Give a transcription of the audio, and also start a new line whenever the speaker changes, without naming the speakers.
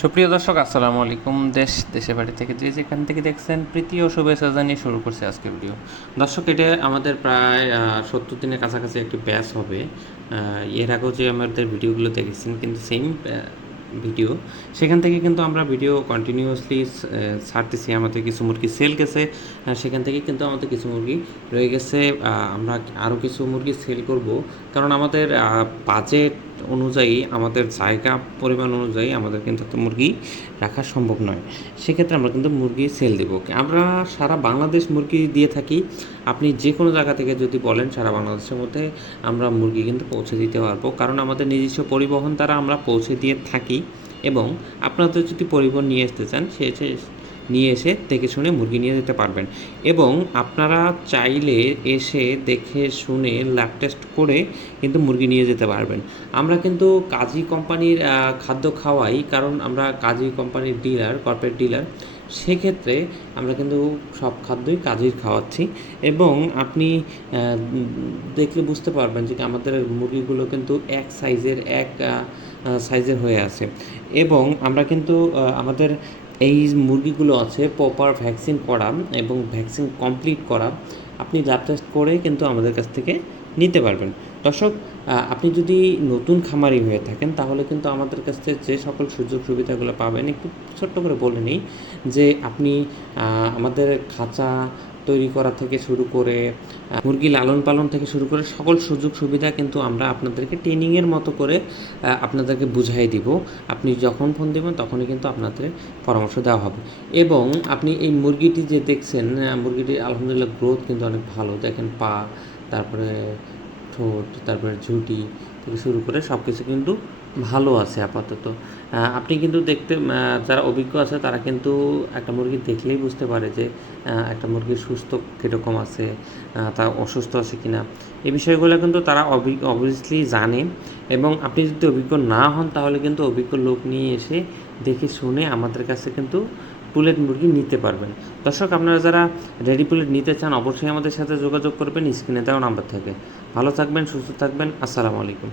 সুপ্রিয় দর্শক, আসসালামু আলাইকুম। দেশ দেশে বাড়ি থেকে যে যেখান থেকে দেখছেন, প্রীতি ও শুভেচ্ছা জানিয়ে শুরু করছে আজকের ভিডিও দর্শক, এটা আমাদের প্রায় সত্তর দিনের কাছাকাছি একটি ব্যাচ হবে। এর আগেও যে আমাদের ভিডিওগুলো দেখেছেন, কিন্তু সেম ভিডিও সেখান থেকে কিন্তু আমরা ভিডিও কন্টিনিউয়াসলি ছাড়তেছি। আমাদের কিছু মুরগি সেল গেছে সেখান থেকে কিন্তু আমাদের কিছু মুরগি রয়ে গেছে। আমরা আরও কিছু মুরগি সেল করব। কারণ আমাদের বাজেট অনুযায়ী, আমাদের জায়গা, পরিমাণ অনুযায়ী আমাদের কিন্তু মুরগি রাখা সম্ভব নয়। সেক্ষেত্রে আমরা কিন্তু মুরগি সেল দেব। আমরা সারা বাংলাদেশ মুরগি দিয়ে থাকি। আপনি যে কোনো জায়গা থেকে যদি বলেন, সারা বাংলাদেশের মধ্যে আমরা মুরগি কিন্তু পৌঁছে দিতে পারব। কারণ আমাদের নিজস্ব পরিবহন দ্বারা আমরা পৌঁছে দিয়ে থাকি এবং আপনাদের যদি পরিবহন নিয়ে আসতে চান সে নিয়ে এসে দেখে শুনে মুরগি নিয়ে যেতে পারবেন। এবং আপনারা চাইলে এসে দেখে শুনে ল্যাব টেস্ট করে কিন্তু মুরগি নিয়ে যেতে পারবেন। আমরা কিন্তু কাজী কোম্পানির খাদ্য খাওয়াই কারণ আমরা কাজী কোম্পানির ডিলার কর্পোরেট ডিলার সেক্ষেত্রে আমরা কিন্তু সব খাদ্যই কাজীর খাওয়াচ্ছি এবং আপনি দেখলে বুঝতে পারবেন যে আমাদের মুরগিগুলো কিন্তু এক সাইজের এক সাইজের হয়ে আছে। এবং আমরা কিন্তু আমাদের এই মুরগিগুলো আছে প্রপার ভ্যাকসিন করা এবং ভ্যাকসিন কমপ্লিট করা। আপনি ল্যাব টেস্ট করে কিন্তু আমাদের কাছ থেকে নিতে পারবেন। দর্শক আপনি যদি নতুন খামারি হয়ে থাকেন, তাহলে কিন্তু আমাদের কাছ থেকে যে সকল সুযোগ সুবিধাগুলো পাবেন, একটু ছোট্ট করে বলে নিই যে আপনি আমাদের খাঁচা তৈরি করা থেকে শুরু করে মুরগি লালন পালন থেকে শুরু করে সকল সুযোগ সুবিধা কিন্তু আমরা আপনাদেরকে ট্রেনিংয়ের মতো করে আপনাদেরকে বুঝাই দিব। আপনি যখন ফোন দেবেন তখনই কিন্তু আপনাদের পরামর্শ দেওয়া হবে। এবং আপনি এই মুরগিটি যে দেখছেন মুরগিটির আলহামদুলিল্লাহ গ্রোথ কিন্তু অনেক ভালো। দেখেন পা, তারপরে ঠোঁট তারপরে ঝুঁটি থেকে শুরু করে সব কিছু কিন্তু ভালো আছে আপাতত। আপনি কিন্তু দেখতে যারা অভিজ্ঞ আছে তারা কিন্তু একটা মুরগি দেখলেই বুঝতে পারে যে একটা মুরগির সুস্থ কীরকম আছে তা অসুস্থ আছে কিনা। এই বিষয়গুলো কিন্তু তারা অবভিয়াসলি জানে এবং আপনি যদি অভিজ্ঞ না হন তাহলে কিন্তু অভিজ্ঞ লোক নিয়ে এসে দেখে শুনে আমাদের কাছে কিন্তু পুলেট মুরগি নিতে পারবেন। দর্শক, আপনারা যারা রেডি পুলেট নিতে চান, অবশ্যই আমাদের সাথে যোগাযোগ করবেন স্ক্রিনে দেওয়া নাম্বার থেকে। ভালো থাকবেন, সুস্থ থাকবেন। আসসালামু আলাইকুম।